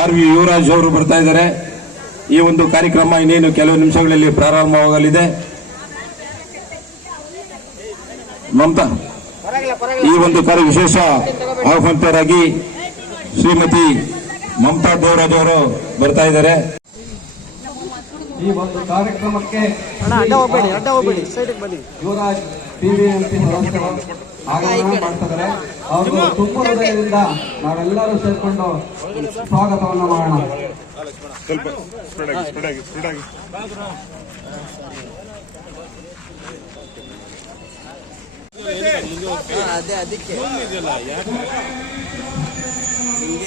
R V Yuvraj ಅವರು ಬರ್ತಾ ಇದ್ದಾರೆ. ಈ ಒಂದು ಕಾರ್ಯಕ್ರಮ ಇನ್ನೇನು ಕೆಲವು ನಿಮಿಷಗಳಲ್ಲಿ ಪ್ರಾರಂಭವಾಗಲಿದೆ. ಮಮತಾ, ಈ ಒಂದು ಕಾರ್ಯ ವಿಶೇಷ ಆಹ್ವಾನಿತರಾಗಿ ಶ್ರೀಮತಿ ಮಮತಾ ದೇವರಾಜ್ ಅವರು ಬರ್ತಾ ಇದ್ದಾರೆ. ಈ ಒಂದು ಕಾರ್ಯಕ್ರಮಕ್ಕೆ ಅಡ್ಡ ಹೋಗ್ಬೇಡಿ ಅಡ್ಡ ಹೋಗ್ಬೇಡಿ ಸೈಡ್ಗೆ ಬನ್ನಿ. ಯುವರಾಜ್ ಬಿಬಿಎಂಪಿ ಸದಸ್ಯರು ಆಗಮನ ಮಾಡ್ತಿದ್ದಾರೆ. ಅವರು ತುಂಬ ಹೃದಯದಿಂದ ನಾವೆಲ್ಲರೂ ಸೇರ್ಕೊಂಡು ಸ್ವಾಗತವನ್ನು ಮಾಡೋಣ. ಅದೇ ಅದಕ್ಕೆ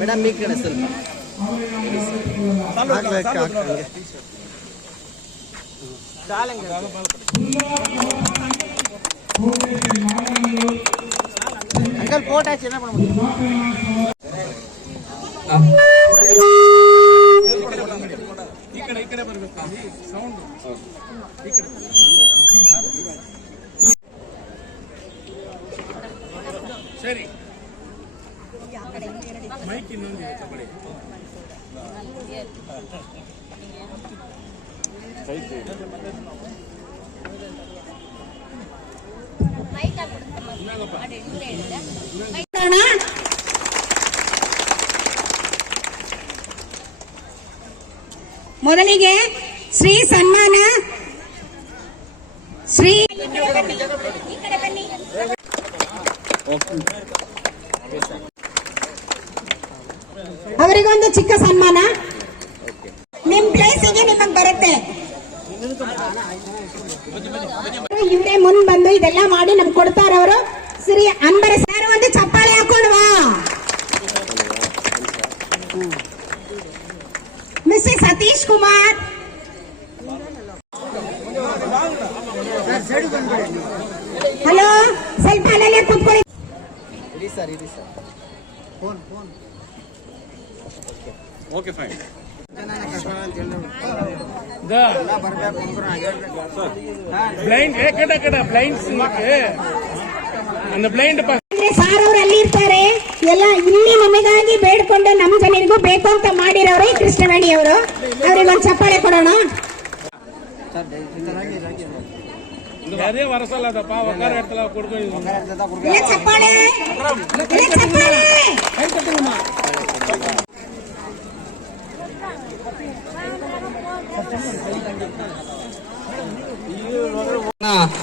ಮೇಡಮ್ ಈ ಕಡೆ ಸ್ವಲ್ಪ ಹಾಕ್ಬೇಕು, ಹಾಕ್ಬೇಕು. ಅಂಕಲ್ ಫೋಟೋ ಚೆನ್ನಾಗಿ ಮಾಡ್ಬೋದು ಸರಿ ಮೊದಲಿಗೆ ಶ್ರೀ ಸನ್ಮಾನ ಶ್ರೀ ಅವರಿಗೊಂದು ಚಿಕ್ಕ ಸನ್ಮಾನ ನಿಮ್ ಪ್ಲೇಸಿಗೆ ನಿಮಗ್ ಬರುತ್ತೆ ಇವರೇ ಮುಂದ್ ಬಂದು ಇದೆಲ್ಲ ಮಾಡಿ ನಮ್ಗೆ ಕೊಡ್ತಾರ ಅವರು ಶ್ರೀ ಅನ್ಬರ ಸರ್ ಒಂದು ಚಪ್ಪಾಳೆ ಹಾಕೊಂಡ್ವಾ ಮಿಸ್ಟರ್ ಸತೀಶ್ ಕುಮಾರ್ ಹಲೋ ಸ್ವಲ್ಪ ಅಲ್ಲಲ್ಲೇ ಕೂತ್ಕೊಳ್ಳಿ ಇರಿ ಸರ್ ಇರಿ ಸರ್ ಓಕೆ ಫೈನ್ ಬ್ಲೈಂಡ್ ಕಡೆ ಕಡೆ ಬ್ಲೈಂಡ್ಸ್ ಅಂದ್ರೆ ಬ್ಲೈಂಡ್ ಸಾರ್ ಅವ್ರು ಅಲ್ಲಿ ಇರ್ತಾರೆ ಎಲ್ಲ ಇಲ್ಲಿ ನಮಗಾಗಿ ಬೇಡ್ಕೊಂಡು ನಮ್ಮ ಜನರಿಗೂ ಬೇಕು ಅಂತ ಮಾಡಿರೋರೆ ಕೃಷ್ಣವೇಣಿ ಅವರು ಅವ್ರಿಗೆ ಒಂದು ಚಪ್ಪಾಳೆ ಕೊಡೋಣ ಚಪ್ಪಾಳೆ ಚಪ್ಪಾಳೆ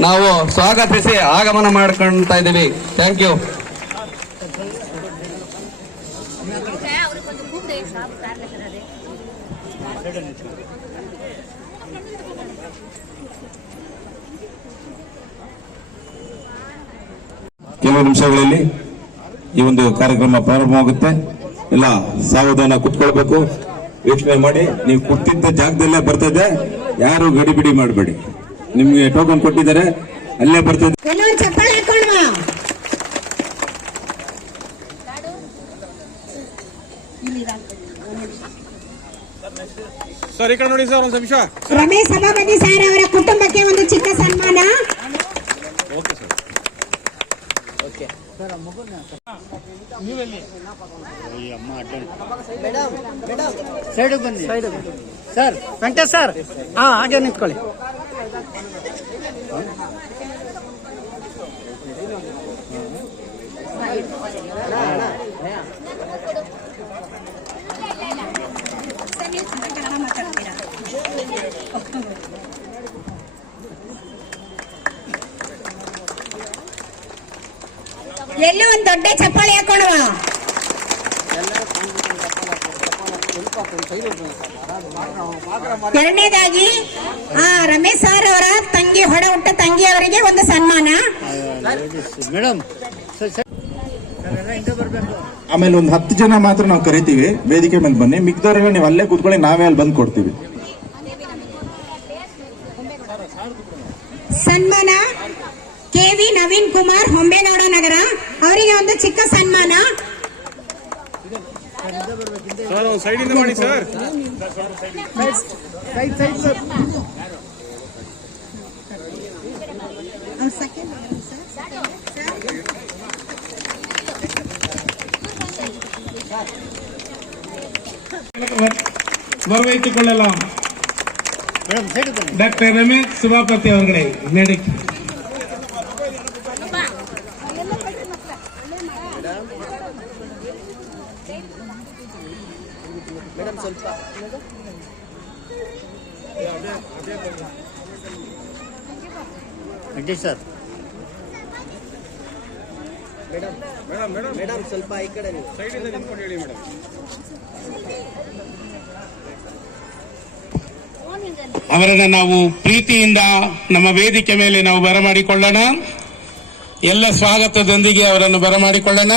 ನಾವು ಸ್ವಾಗತಿಸಿ ಆಗಮನ ಮಾಡ್ಕೊಂತ ಇದ್ದೀವಿ. ಥ್ಯಾಂಕ್ ಯು ಕೆಲವು ನಿಮಿಷಗಳಲ್ಲಿ ಈ ಒಂದು ಕಾರ್ಯಕ್ರಮ ಪ್ರಾರಂಭವಾಗುತ್ತೆ. ಎಲ್ಲ ಸಾವಧಾನ ಕುತ್ಕೊಳ್ಬೇಕು. ಯೋಚನೆ ಮಾಡಿ ನೀವು ಕೊಟ್ಟಿದ್ದ ಜಾಗದಲ್ಲೇ ಬರ್ತದೆ ಯಾರು ಗಡಿಬಿಡಿ ಮಾಡಬೇಡಿ. ನಿಮ್ಗೆ ಟೋಕನ್ ಕೊಟ್ಟಿದ್ದಾರೆ ಅಲ್ಲೇ ಬರ್ತದೆ ಸರ್ ಈ ಕಡೆ ನೋಡಿ ಸರ್ ಒಂದು ನಿಮಿಷ. ರಮೇಶ್ ಸಭಾಪತಿ ಸರ್ ಅವರ ಕುಟುಂಬಕ್ಕೆ ಒಂದು ಚಿಕ್ಕ ಸನ್ಮಾನ ಓಕೆ ಸರ್ ಸೈಡ್ಗೆ ಬನ್ನಿ ಸೈಡ್ ಸರ್ ವೆಂಕಟೇಶ್ ಸರ್ ಹಾ ಹಾಗೆ ನಿಂತ್ಕೊಳ್ಳಿ ಎಲ್ಲೂ ಒಂದು ದೊಡ್ಡ ಚಪ್ಪಾಳೆ ಹಾಕೊಂಡವ ಎರಡನೇದಾಗಿ ಆ ರಮೇಶ್ ಸರ್ ಅವರ ತಂಗಿ ಹೊಡ ಹುಟ್ಟ ತಂಗಿ ಅವರಿಗೆ ಒಂದು ಸನ್ಮಾನ. ಆಮೇಲೆ ಒಂದು ಹತ್ತು ಜನ ಮಾತ್ರ ನಾವು ಕರಿತೀವಿ. ವೇದಿಕೆ ಮೇಲೆ ಬನ್ನಿ. ಮಿಕ್ದವ್ರಿಗೆ ನೀವು ಅಲ್ಲೇ ಕೂತ್ಕೊಳ್ಳಿ ನಾವೇ ಅಲ್ಲಿ ಬಂದು ಕೊಡ್ತೀವಿ. ಸನ್ಮಾನ ಕೆ ವಿ ನವೀನ್ ಕುಮಾರ್ ಹೊಂಬೇಗೌಡ ನಗರ ಅವರಿಗೆ ಒಂದು ಚಿಕ್ಕ ಸನ್ಮಾನ ಸರ್ ಒಂದು ಸೈಡಿಂದ ಮಾಡಿ ಸರ್ ಸ್ವಲ್ಪ. ಸರ್ ಮೇಡಮ್ ಸ್ವಲ್ಪ ಈ ಕಡೆ ಅವರನ್ನು ನಾವು ಪ್ರೀತಿಯಿಂದ ನಮ್ಮ ವೇದಿಕೆ ಮೇಲೆ ನಾವು ಬರಮಾಡಿಕೊಳ್ಳೋಣ. ಎಲ್ಲ ಸ್ವಾಗತದೊಂದಿಗೆ ಅವರನ್ನು ಬರಮಾಡಿಕೊಳ್ಳೋಣ.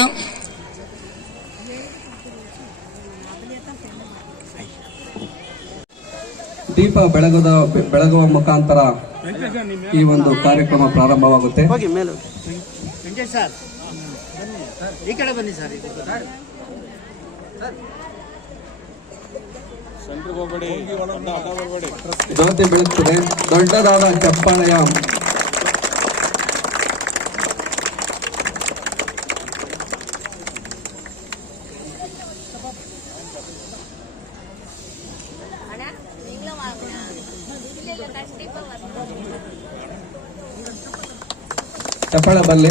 ದೀಪ ಬೆಳಗುದ ಬೆಳಗುವ ಮುಖಾಂತರ ಈ ಒಂದು ಕಾರ್ಯಕ್ರಮ ಪ್ರಾರಂಭವಾಗುತ್ತೆ. ಹೋಗಿ ಮೇಲೆ. ದೊಡ್ಡದಾದ ಸರ್ ಚಪ್ಪಾಳೆ ಬರಲಿ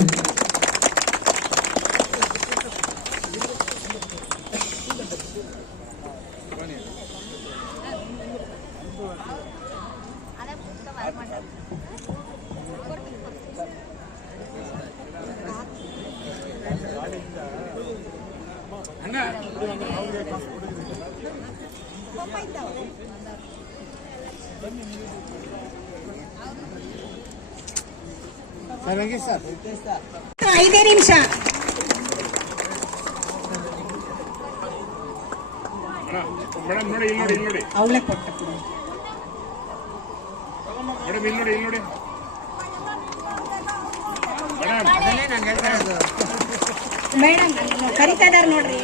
ಐದೇ ನಿಮಿಷ. ಅವಳೆ ಕೊಟ್ಟ ಮೇಡಮ್ ಇಲ್ಲಿ ನೋಡಿ ಇಲ್ಲಿ ನೋಡಿ. ಮೇಡಮ್. ಕರಿತಾ ಇದಾರೆ ನೋಡ್ರಿ.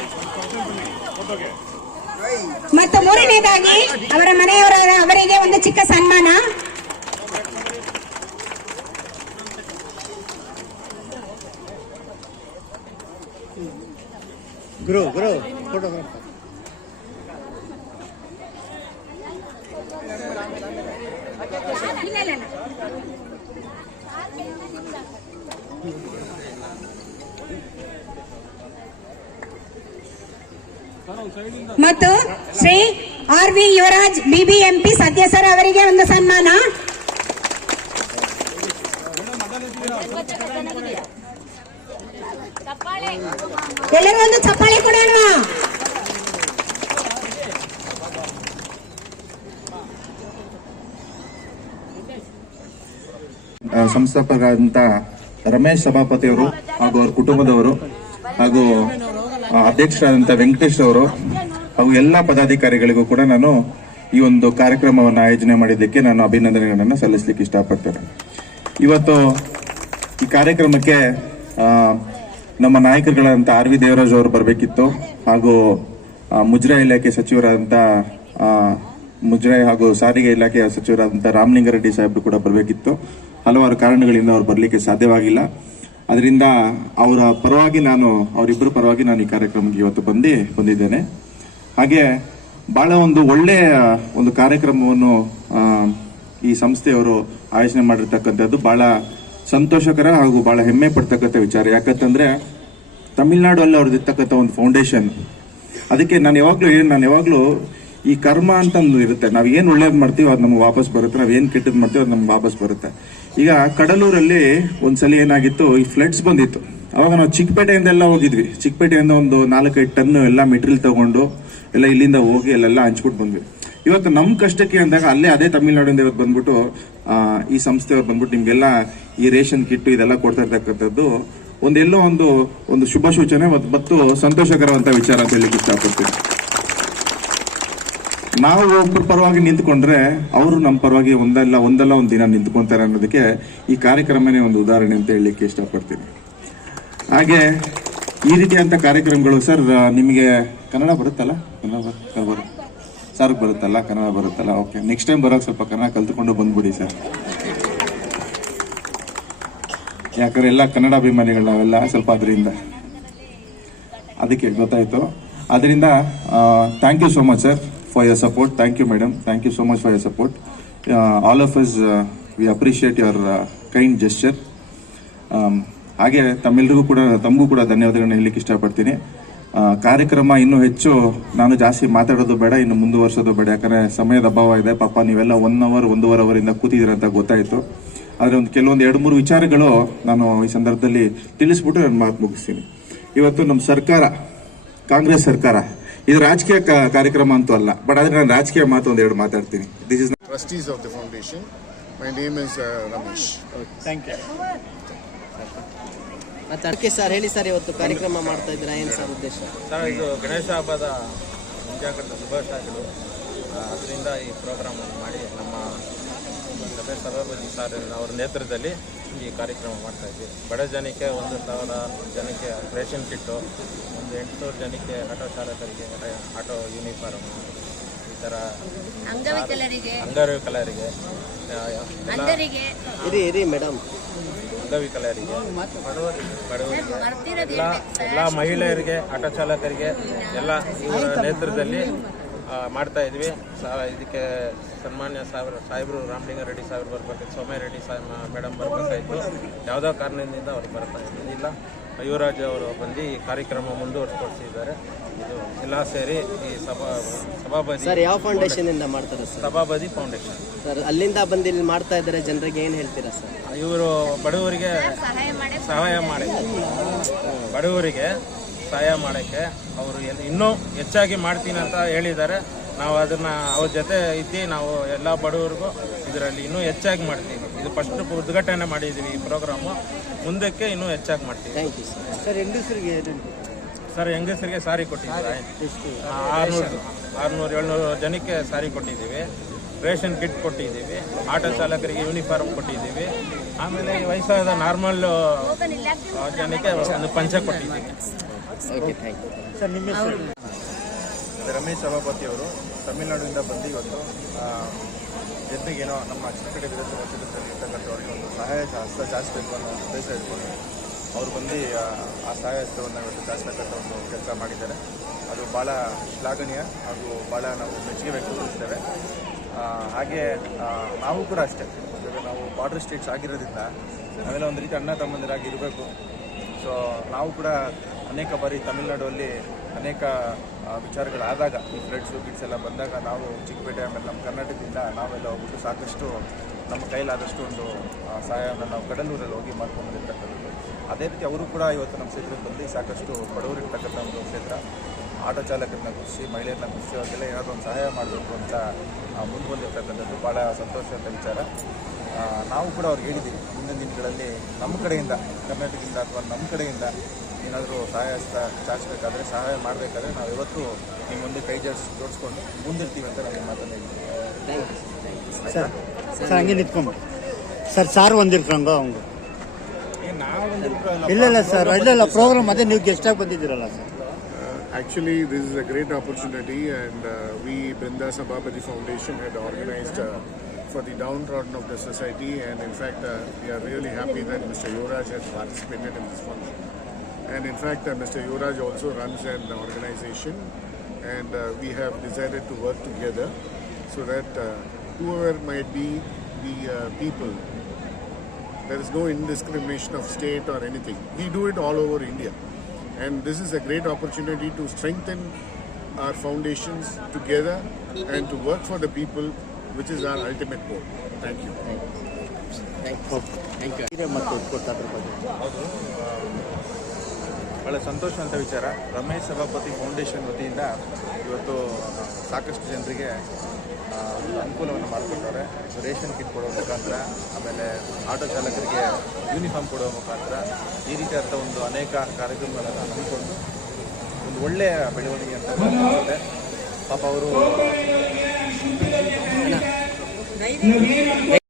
ಮತ್ತು ಮೂರನೇದಾಗಿ ಅವರ ಮನೆಯವರ ಅವರಿಗೆ ಒಂದು ಚಿಕ್ಕ ಸನ್ಮಾನ. ಗುರು ಗುರು ಫೋಟೋಗ್ರಾಫರ್ ಮತ್ತು Shri R V Yuvaraj BBMP ಸದಸ್ಯರ ಅವರಿಗೆ ಒಂದು ಸನ್ಮಾನ. ಎಲ್ಲರೂ ಒಂದು ಚಪ್ಪಾಳೆ ಕೊಡೋಣ. ರಮೇಶ್ ಸಭಾಪತಿಯವರು ಹಾಗೂ ಅವ್ರ ಕುಟುಂಬದವರು ಹಾಗೂ ಅಧ್ಯಕ್ಷರಾದಂತಹ ಅಧ್ಯಕ್ಷರಾದಂಥ ವೆಂಕಟೇಶ್ ಅವರು ಹಾಗೂ ಎಲ್ಲ ಪದಾಧಿಕಾರಿಗಳಿಗೂ ಕೂಡ ನಾನು ಈ ಒಂದು ಕಾರ್ಯಕ್ರಮವನ್ನು ಆಯೋಜನೆ ಮಾಡಿದ್ದಕ್ಕೆ ನಾನು ಅಭಿನಂದನೆಗಳನ್ನು ಸಲ್ಲಿಸಲಿಕ್ಕೆ ಇಷ್ಟಪಡ್ತೇನೆ. ಇವತ್ತು ಈ ಕಾರ್ಯಕ್ರಮಕ್ಕೆ ಆ, ನಮ್ಮ ನಾಯಕರುಗಳಾದಂಥ ಆರ್ ವಿ ದೇವರಾಜ್ ಅವರು ಬರಬೇಕಿತ್ತು ಹಾಗೂ ಮುಜರಾ ಇಲಾಖೆ ಸಚಿವರಾದಂಥ ಮುಜರಾಯಿ ಹಾಗೂ ಸಾರಿಗೆ ಇಲಾಖೆಯ ಸಚಿವರಾದಂಥ ರಾಮಲಿಂಗಾರೆಡ್ಡಿ ಸಾಹೇಬರು ಕೂಡ ಬರಬೇಕಿತ್ತು. ಹಲವಾರು ಕಾರಣಗಳಿಂದ ಅವ್ರು ಬರಲಿಕ್ಕೆ ಸಾಧ್ಯವಾಗಿಲ್ಲ. ಅದರಿಂದ ಅವರ ಪರವಾಗಿ ನಾನು, ಅವರಿಬ್ಬರ ಪರವಾಗಿ ನಾನು ಈ ಕಾರ್ಯಕ್ರಮಕ್ಕೆ ಇವತ್ತು ಬಂದು ಬಂದಿದ್ದೇನೆ. ಹಾಗೆ ಭಾಳ ಒಂದು ಒಳ್ಳೆಯ ಒಂದು ಕಾರ್ಯಕ್ರಮವನ್ನು ಈ ಸಂಸ್ಥೆಯವರು ಆಯೋಜನೆ ಮಾಡಿರ್ತಕ್ಕಂಥದ್ದು ಬಹಳ ಸಂತೋಷಕರ ಹಾಗೂ ಬಹಳ ಹೆಮ್ಮೆ ಪಡ್ತಕ್ಕಂಥ ವಿಚಾರ. ಯಾಕಂತಂದ್ರೆ ತಮಿಳ್ನಾಡಲ್ಲಿ ಅವ್ರದ್ದು ಇರ್ತಕ್ಕಂಥ ಒಂದು ಫೌಂಡೇಶನ್ ಅದಕ್ಕೆ ನಾನು ಯಾವಾಗಲೂ ಏನು ನಾನು ಯಾವಾಗಲೂ ಈ ಕರ್ಮ ಅಂತ ಒಂದು ಇರುತ್ತೆ. ನಾವು ಏನು ಒಳ್ಳೇದು ಮಾಡ್ತೀವಿ ಅದು ನಮ್ಗೆ ವಾಪಸ್ ಬರುತ್ತೆ. ನಾವು ಏನು ಕೆಟ್ಟದ್ದು ಮಾಡ್ತೀವಿ ಅದು ನಮ್ಗೆ ವಾಪಸ್ ಬರುತ್ತೆ. ಈಗ ಕಡಲೂರಲ್ಲಿ ಒಂದ್ಸಲ ಏನಾಗಿತ್ತು, ಈ ಫ್ಲಡ್ಸ್ ಬಂದಿತ್ತು. ಅವಾಗ ನಾವು ಚಿಕ್ಕಪೇಟೆಯಿಂದ ಎಲ್ಲ ಹೋಗಿದ್ವಿ. ಚಿಕ್ಕಪೇಟೆಯಿಂದ ಒಂದು ನಾಲ್ಕೈದು ಟನ್ ಎಲ್ಲ ಮೆಟೀರಿಯಲ್ ತಗೊಂಡು ಎಲ್ಲ ಇಲ್ಲಿಂದ ಹೋಗಿ ಅಲ್ಲೆಲ್ಲ ಹಂಚ್ಬಿಟ್ಟು ಬಂದ್ವಿ. ಇವತ್ತು ನಮ್ಮ ಕಷ್ಟಕ್ಕೆ ಅಂದಾಗ ಅಲ್ಲೇ ಅದೇ ತಮಿಳ್ನಾಡಿಂದ ಇವತ್ತು ಬಂದ್ಬಿಟ್ಟು ಈ ಸಂಸ್ಥೆಯವ್ರು ಬಂದ್ಬಿಟ್ಟು ನಿಮ್ಗೆಲ್ಲ ಈ ರೇಷನ್ ಕಿಟ್ಟು ಇದೆಲ್ಲ ಕೊಡ್ತಾ ಇರ್ತಕ್ಕಂಥದ್ದು ಒಂದೆಲ್ಲೋ ಒಂದು ಒಂದು ಶುಭ ಸೂಚನೆ ಮತ್ತು ಸಂತೋಷಕರವಂತ ವಿಚಾರ ಅಂತ ಹೇಳಲಿಕ್ಕೆ ಇಷ್ಟಪಡ್ತೀನಿ. ನಾವು ಒಬ್ಬರ ಪರವಾಗಿ ನಿಂತ್ಕೊಂಡ್ರೆ ಅವರು ನಮ್ಮ ಪರವಾಗಿ ಒಂದಲ್ಲ ಒಂದಲ್ಲ ಒಂದು ದಿನ ನಿಂತ್ಕೊಂತಾರೆ ಅನ್ನೋದಕ್ಕೆ ಈ ಕಾರ್ಯಕ್ರಮನೇ ಒಂದು ಉದಾಹರಣೆ ಅಂತ ಹೇಳಲಿಕ್ಕೆ ಇಷ್ಟಪಡ್ತೀನಿ. ಹಾಗೆ ಈ ರೀತಿಯಂತ ಕಾರ್ಯಕ್ರಮಗಳು ಸರ್ ನಿಮಗೆ ಕನ್ನಡ ಬರುತ್ತಲ್ಲ? ಕನ್ನಡ ಬರ್- ಬರು- ಸರ್ ಬರುತ್ತಲ್ಲ, ಕನ್ನಡ ಬರುತ್ತಲ್ಲ ಓಕೆ ನೆಕ್ಸ್ಟ್ ಟೈಮ್ ಬರೋಕ್ಕೆ ಸ್ವಲ್ಪ ಕನ್ನಡ ಕಲ್ತ್ಕೊಂಡು ಬಂದ್ಬಿಡಿ ಸರ್. ಯಾಕಂದ್ರೆ ಎಲ್ಲ ಕನ್ನಡ ಅಭಿಮಾನಿಗಳು ನಾವೆಲ್ಲ ಸ್ವಲ್ಪ ಅದರಿಂದ. ಅದಕ್ಕೆ ಗೊತ್ತಾಯ್ತು. ಅದರಿಂದ thank you so much sir for your support thank you madam thank you so much for your support all of us we appreciate your kind gesture ಹಾಗೆ ತಮ್ಮೆಲ್ಲರಿಗೂ ಕೂಡ, ತಮಗೂ ಕೂಡ ಧನ್ಯವಾದಗಳನ್ನ ಹೇಳಲಿಕ್ಕೆ ಇಷ್ಟಪಡ್ತೀನಿ. ಕಾರ್ಯಕ್ರಮ ಇನ್ನೂ ಹೆಚ್ಚು ನಾನು ಜಾಸ್ತಿ ಮಾತಾಡೋದು ಬೇಡ ಇನ್ನು ಮುಂದುವರ್ಸೋದು ಬೇಡ. ಯಾಕಂದ್ರೆ ಸಮಯದ ಅಭಾವ ಇದೆ. ಪಾಪ ನೀವೆಲ್ಲ ಒನ್ ಅವರ್ ಒಂದೂವರೆ ಅವರಿಂದ ಕೂತಿದ್ದೀರ ಅಂತ ಗೊತ್ತಾಯ್ತು. ಆದರೆ ಒಂದು ಕೆಲವೊಂದು ಎರಡು ಮೂರು ವಿಚಾರಗಳು ನಾನು ಈ ಸಂದರ್ಭದಲ್ಲಿ ತಿಳಿಸ್ಬಿಟ್ಟು ನನ್ನ ಮಾತು ಮುಗಿಸ್ತೀನಿ. ಇವತ್ತು ನಮ್ಮ ಸರ್ಕಾರ ಕಾಂಗ್ರೆಸ್ ಸರ್ಕಾರ ಇದು ರಾಜಕೀಯ ಕಾರ್ಯಕ್ರಮ ಅಂತೂ ಅಲ್ಲ ಬಟ್ ಆದ್ರೆ ನಾನು ರಾಜಕೀಯ ಮಾತು ಎರಡು ಮಾತಾಡ್ತೀನಿ. This is trustees of the foundation. My name is Ramesh Ramesh. Thank you ಮತ್ತೆ ಅದಕ್ಕೆ ಸರ್ ಹೇಳಿ ಸರ್ ಇವತ್ತು ಕಾರ್ಯಕ್ರಮ ಮಾಡ್ತಾ ಇದ್ದೀರಾ? ಏನ್ ಸರ್ ಉದ್ದೇಶ? ಸರ್ ಇದು ಗಣೇಶ ಹಬ್ಬದ ಮುಂಜಾಗ್ರತಾ ಶುಭಾಶಯಗಳು ಅದರಿಂದ ಈ ಪ್ರೋಗ್ರಾಮ್ ಮಾಡಿ ನಮ್ಮ ರಮೇಶ್ ಸಭಾಪತಿ ಸರ್ ಅವರ ನೇತೃತ್ವದಲ್ಲಿ ಈ ಕಾರ್ಯಕ್ರಮ ಮಾಡ್ತಾ ಇದ್ವಿ ಬಡ ಜನಕ್ಕೆ ಒಂದು ಸಾವಿರ ಜನಕ್ಕೆ ರೇಷನ್ ಕಿಟ್ಟು ಒಂದು ಎಂಟುನೂರು ಜನಕ್ಕೆ ಆಟೋ ಚಾಲಕರಿಗೆ ಆಟೋ ಯೂನಿಫಾರ್ಮ್ ಈ ಥರ ಅಂಗವಿಕಲರಿಗೆ ಇರಿ ಇರಿ ಮೇಡಮ್ ಅಂಗವಿಕಲರಿಗೆ ಎಲ್ಲ ಎಲ್ಲ ಮಹಿಳೆಯರಿಗೆ ಆಟೋ ಚಾಲಕರಿಗೆ ಎಲ್ಲ ಇವರ ನೇತೃತ್ವದಲ್ಲಿ ಆ, ಮಾಡ್ತಾ ಇದ್ವಿ. ಇದಕ್ಕೆ ಸನ್ಮಾನ್ಯ ಸಾಹೇಬ್ರು ಸಾಹೇಬರು ರಾಮಲಿಂಗ ರೆಡ್ಡಿ ಸಾಹೇಬ್ರು ಬರ್ಬೇಕಾಯ್ತು ಸೋಮ್ಯ ರೆಡ್ಡಿ ಸಾಹೇಬ್ ಮೇಡಮ್ ಬರ್ಬೇಕಾಯ್ತು. ಯಾವುದೋ ಕಾರಣದಿಂದ ಅವ್ರು ಬರ್ತಾ ಇದ್ದಿಲ್ಲ ಯುವರಾಜ್ ಅವರು ಬಂದು ಈ ಕಾರ್ಯಕ್ರಮ ಮುಂದುವರಿಸ್ಕೊಡ್ತಿದ್ದಾರೆ. ಇದು ಎಲ್ಲ ಸೇರಿ ಈ ಸಭಾ ಸಭಾಪತಿ ಸರ್ ಯಾವ ಫೌಂಡೇಶನ್ ಇಂದ ಮಾಡ್ತಾರೆ ಸರ್? ಸಭಾಪತಿ ಫೌಂಡೇಶನ್ ಸರ್ ಅಲ್ಲಿಂದ ಬಂದು ಇಲ್ಲಿ ಮಾಡ್ತಾ ಇದ್ದಾರೆ ಜನರಿಗೆ ಏನ್ ಹೇಳ್ತೀರಾ ಸರ್? ಇವರು ಬಡವರಿಗೆ ಸಹಾಯ ಮಾಡಿ ಸಹಾಯ ಮಾಡಿ. ಬಡವರಿಗೆ ಸಹಾಯ ಮಾಡಕ್ಕೆ ಅವರು ಇನ್ನೂ ಹೆಚ್ಚಾಗಿ ಮಾಡ್ತೀನಿ ಅಂತ ಹೇಳಿದ್ದಾರೆ. ನಾವು ಅದನ್ನ ಅವ್ರ ಜೊತೆ ಇದ್ದು ನಾವು ಎಲ್ಲ ಬಡವರಿಗೂ ಇದರಲ್ಲಿ ಇನ್ನೂ ಹೆಚ್ಚಾಗಿ ಮಾಡ್ತೀವಿ. ಇದು ಫಸ್ಟ್ ಉದ್ಘಾಟನೆ ಮಾಡಿದ್ದೀವಿ ಈ ಪ್ರೋಗ್ರಾಮು ಮುಂದಕ್ಕೆ ಇನ್ನೂ ಹೆಚ್ಚಾಗಿ ಮಾಡ್ತೀವಿ. ಥ್ಯಾಂಕ್ ಯು ಸರ್ ಸರ್ ಹೆಂಗಸರಿಗೆ ಸರ್ ಹೆಂಗಸರಿಗೆ ಸಾರಿ ಕೊಟ್ಟಿದ್ದೀವಿ ಆರ್ನೂರು ಆರ್ನೂರು ಏಳ್ನೂರು ಜನಕ್ಕೆ ಸಾರಿ ಕೊಟ್ಟಿದ್ದೀವಿ. ರೇಷನ್ ಕಿಟ್ ಕೊಟ್ಟಿದ್ದೀವಿ ಆಟೋ ಚಾಲಕರಿಗೆ ಯೂನಿಫಾರ್ಮ್ ಕೊಟ್ಟಿದ್ದೀವಿ. ಆಮೇಲೆ ಈ ವಯಸ್ಸಾದ ನಾರ್ಮಲ್ ಜನಕ್ಕೆ ಒಂದು ಪಂಚ ಕೊಟ್ಟಿದ್ದೀವಿ. ಓಕೆ ಥ್ಯಾಂಕ್ ಯು ಸರ್ ನಿಮ್ಮ ಹೆಸರು? ರಮೇಶ್ ಸಭಾಪತಿ ಅವರು ತಮಿಳುನಾಡಿನಿಂದ ಬಂದು ಇವತ್ತು ಜನರಿಗೇನೋ ನಮ್ಮ ಚಿಕ್ಕಕಡೆ ವಿಧಾನಸಭಾ ಇರ್ತಕ್ಕಂಥವ್ರಿಗೆ ಒಂದು ಸಹಾಯ ಹಸ್ತ ಚಾಚಬೇಕು ಅನ್ನೋ ಉದ್ದೇಶ ಇಟ್ಕೊಂಡು ಅವ್ರು ಬಂದು ಆ, ಸಹಾಯ ಹಸ್ತವನ್ನು ಇವತ್ತು ಚಾಚತಕ್ಕಂಥ ಒಂದು ಕೆಲಸ ಮಾಡಿದ್ದಾರೆ. ಅದು ಭಾಳ ಶ್ಲಾಘನೀಯ ಹಾಗೂ ಭಾಳ ನಾವು ಮೆಚ್ಚುಗೆ ವ್ಯಕ್ತಪಡಿಸ್ತೇವೆ. ಹಾಗೆ ನಾವು ಕೂಡ ಅಷ್ಟೇ. ನಾವು ಬಾರ್ಡರ್ ಸ್ಟೇಟ್ಸ್ ಆಗಿರೋದ್ರಿಂದ ನಾವೆಲ್ಲ ಒಂದು ರೀತಿ ಅಣ್ಣ ತಮ್ಮಂದಿರಾಗಿ ಇರಬೇಕು. ಸೊ ನಾವು ಕೂಡ ಅನೇಕ ಬಾರಿ ತಮಿಳುನಾಡಲ್ಲಿ ಅನೇಕ ವಿಚಾರಗಳಾದಾಗ, ಈ ಫ್ಲಡ್ಸು ಗಿಡ್ಸ್ ಎಲ್ಲ ಬಂದಾಗ ನಾವು ಚಿಕ್ಕಪೇಟೆ, ಆಮೇಲೆ ನಮ್ಮ ಕರ್ನಾಟಕದಿಂದ ನಾವೆಲ್ಲ ಹೋಗ್ಬಿಟ್ಟು ಸಾಕಷ್ಟು ನಮ್ಮ ಕೈಲಾದಷ್ಟು ಒಂದು ಸಹಾಯವನ್ನು ನಾವು ಕಡಲೂರಲ್ಲಿ ಹೋಗಿ ಮಾಡ್ಕೊಂಡು ಬಂದಿರ್ತಕ್ಕಂಥದ್ದು ಅದೇ ರೀತಿ ಅವರು ಕೂಡ ಇವತ್ತು ನಮ್ಮ ಕ್ಷೇತ್ರಕ್ಕೆ ಬಂದು ಸಾಕಷ್ಟು ಬಡವರಿರ್ತಕ್ಕಂಥ ಒಂದು ಕ್ಷೇತ್ರ. ಆಟೋ ಚಾಲಕರನ್ನ ಖುಷಿ ಮಹಿಳೆಯರನ್ನ ಖುಷಿ ಅವರಿಗೆಲ್ಲ ಏನಾದರೂ ಒಂದು ಸಹಾಯ ಮಾಡಬೇಕು ಅಂತ ಮುಂದೆ ಬಂದಿರ್ತಕ್ಕಂಥದ್ದು ಭಾಳ ಸಂತೋಷದ ವಿಚಾರ. ನಾವು ಕೂಡ ಅವ್ರಿಗೆ ಹೇಳಿದ್ದೀವಿ ಮುಂದಿನ ದಿನಗಳಲ್ಲಿ ನಮ್ಮ ಕಡೆಯಿಂದ ಕರ್ನಾಟಕದಿಂದ ಅಥವಾ ನಮ್ಮ ಕಡೆಯಿಂದ ಏನಾದರೂ ಸಹಾಯ ಹಸ್ತ ಚಾಚಬೇಕಾದ್ರೆ ಸಹಾಯ ಮಾಡಬೇಕಾದ್ರೆ ನಾವು ಇವತ್ತು ನಿಮ್ಮ ಮುಂದೆ ಕೈ ಜೋಡಿಸ್ ಜೋಡಿಸ್ಕೊಂಡು ಮುಂದಿರ್ತೀವಿ ಅಂತ ನಾನು ಮಾತನ್ನು ಸರ್ ಸರ್ ಹಂಗೆ ನಿಂತ್ಕೊಂಬಿಡಿ ಸರ್ ಸಾರ್ ಒಂದಿರ್ಕಂಗ ಅವ್ನು. ಇಲ್ಲ ಇಲ್ಲ ಸರ್ ಇಲ್ಲ ಇಲ್ಲ ಪ್ರೋಗ್ರಾಮ್ ಅದೇ ನೀವು ಗೆಸ್ಟ್ ಆಗಿ ಬಂದಿದ್ದೀರಲ್ಲ sir. Actually, this is a great opportunity, and uh, we, Brinda Sabapati Foundation, had organized uh, for the downtrodden of the society, and in fact, uh, we are really happy that Mr. Yuvraj has participated in this function. And in fact, uh, Mr. Yuvraj also runs an organization, and uh, we have decided to work together so that uh, whoever might be the people, there is no indiscrimination of state or anything. We do it all over India. And this is a great opportunity to strengthen our foundations together and to work for the people, which is our ultimate goal. Thank you. Thank you. Thank you. Thank you. ಭಾಳ ಸಂತೋಷವಂತ ವಿಚಾರ. ರಮೇಶ್ ಸಭಾಪತಿ foundation ವತಿಯಿಂದ ಇವತ್ತು ಸಾಕಷ್ಟು ಜನರಿಗೆ ಅನುಕೂಲವನ್ನು ಮಾಡಿಕೊಟ್ಟವ್ರೆ ration kit ಕೊಡೋ ಮುಖಾಂತರ, ಆಮೇಲೆ ಆಟೋ ಚಾಲಕರಿಗೆ ಯೂನಿಫಾರ್ಮ್ ಕೊಡೋ ಮುಖಾಂತರ ಈ ರೀತಿಯಾದ ಒಂದು ಅನೇಕ ಕಾರ್ಯಕ್ರಮಗಳನ್ನು ಹಮ್ಮಿಕೊಂಡು ಒಂದು ಒಳ್ಳೆಯ ಬೆಳವಣಿಗೆ ಅಂತ ಅನಿಸುತ್ತೆ. ಪಾಪ ಅವರು